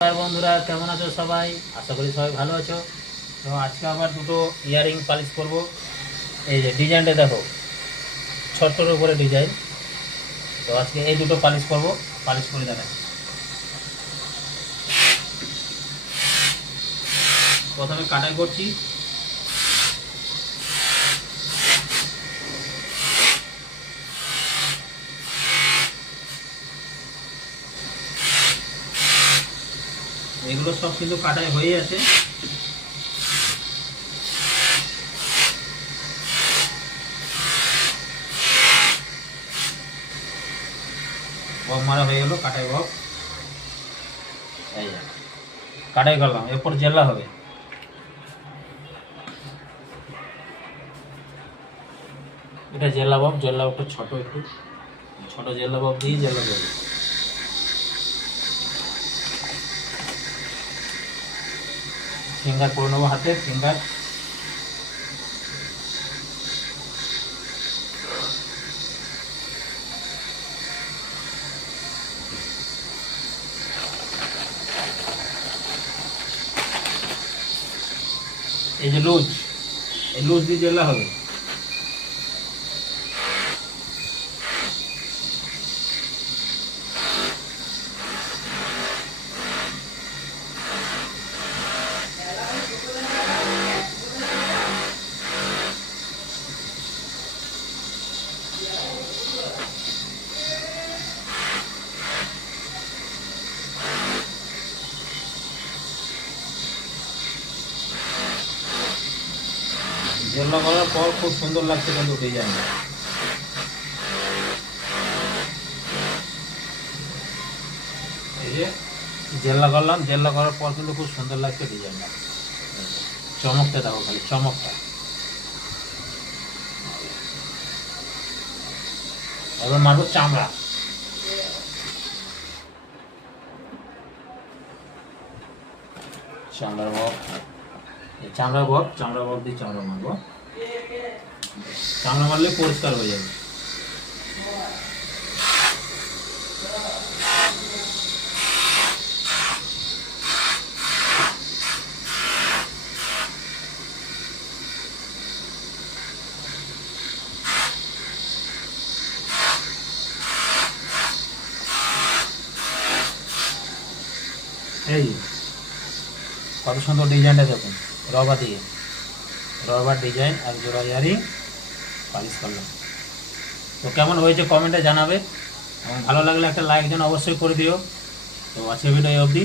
বন্ধুরা, কেমন আছো সবাই? আশা করি সবাই ভালো আছো। তো আজকে আবার দুটো ইয়ারিং পালিশ করব। এই যে ডিজাইনটা দেখো ছোট্টর উপরে ডিজাইন তো আজকে এই দুটো পালিশ করব, পালিশ করে দেখাই। প্রথমে কাটাই করছি। এগুলো সব কিন্তু কাটাই হয়ে আছে। বক মারা হয়ে গেল কাটাই বক। এই কাটাই করলাম, এরপর জেলা হবে। এটা জেলা বক, জেলা একটু ছোট একটু। ছোট জেলা বক দিয়ে জেলা করব ফিঙ্গার করে নেব হাতে ফিঙ্গার। এই যে লুজ এই লুজ দিয়ে জেলা হবে। জেলা করার পর খুব সুন্দর লাগছে কিন্তু যে জেল্লা করলাম জেল্লা করার পর কিন্তু খুব সুন্দর লাগছে ডিজাইনটা চমকটা দেখো খালি, চমকটা। এবার মারবো চামড়া। চামড়ার চামড়া বক চামড়া বক দিয়ে চামড়া মারবো। চামড়া মারলে পরিষ্কার হয়ে যাবে। এই, কত সুন্দর ডিজাইনটা দেখুন। রবার দিয়ে। রবার ডিজাইন আর জোড়া ইয়ারিং পালিশ করলাম। তো কেমন হয়েছে কমেন্টে জানাবে। এবং ভালো লাগলে একটা লাইক দেন অবশ্যই করে দিও। তো আছে ভিডিও অবধি।